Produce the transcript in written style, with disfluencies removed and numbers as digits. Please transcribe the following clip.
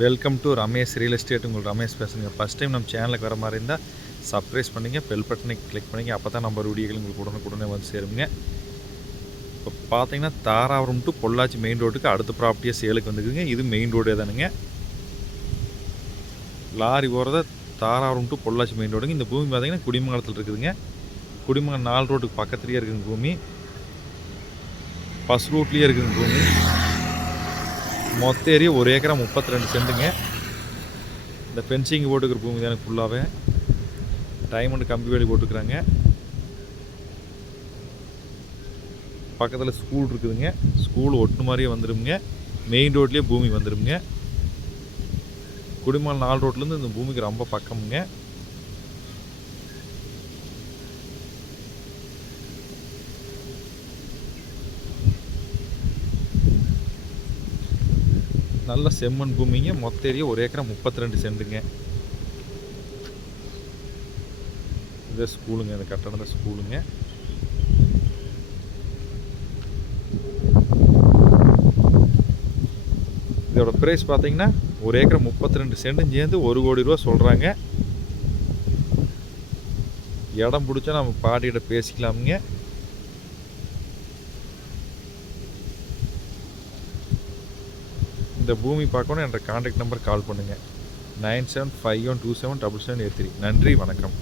Welcome to Ramesh real estate. உங்கள் ரமேஷ் பேசுங்க. First time நம்ம சேனலுக்கு வர மாதிரி இருந்தால் சப்ஸ்கிரைப் பண்ணிங்க, பெல் பட்டனை கிளிக் பண்ணிங்க. அப்போ தான் நம்ம வீடியோகள் உங்களுக்கு உடனுக்குடனே வந்து சேருங்க. இப்போ பார்த்தீங்கன்னா தாராபுரம் டு பொள்ளாச்சி மெயின் ரோட்டுக்கு அடுத்த ப்ராப்பர்ட்டியாக சேலுக்கு வந்துக்குதுங்க. இது மெயின் ரோடே தானுங்க. லாரி போகிறத தாராபுரம் டு பொள்ளாச்சி மெயின் ரோடுங்க. இந்த பூமி பார்த்தீங்கன்னா குடிமங்கலத்தில் இருக்குதுங்க. குடிமங்கலம் 4 ரோட்டுக்கு பக்கத்துலேயே இருக்குதுங்க பூமி. பஸ் ரூட்லேயே இருக்குதுங்க பூமி. மொத்த ஏரியா 1 ஏக்கரா 32 சென்ட்டுங்க. இந்த ஃபென்சிங் போட்டுக்கிற பூமி தானே ஃபுல்லாகவே. டைமண்ட் கம்பி வேலி போட்டுக்கிறாங்க. பக்கத்தில் ஸ்கூல் இருக்குதுங்க. ஸ்கூல் ஒட்டு மாதிரியே வந்துடுங்க. மெயின் ரோட்லேயே பூமி வந்துடுங்க. குடிமங்கலம் 4 ரோட்லேருந்து இந்த பூமிக்கு ரொம்ப பக்கமுங்க. நல்ல செம்மண் பூமிங்க. மொத்த ஏரியா 1 ஏக்கரா 32 சென்ட்டுங்க. இதே ஸ்கூலுங்க. இந்த கட்டணம் தான் ஸ்கூலுங்க. இதோட ப்ரைஸ் பார்த்தீங்கன்னா 1 ஏக்கரா 32 சென்ட்டும் சேர்ந்து 1 கோடி ரூபா சொல்கிறாங்க. இடம் பிடிச்சா நம்ம பாட்டிகிட்ட பேசிக்கலாமுங்க. இந்த பூமி பார்க்கணும் என்ற கான்டாக்ட் நம்பர் கால் பண்ணுங்கள். 9751277783. நன்றி, வணக்கம்.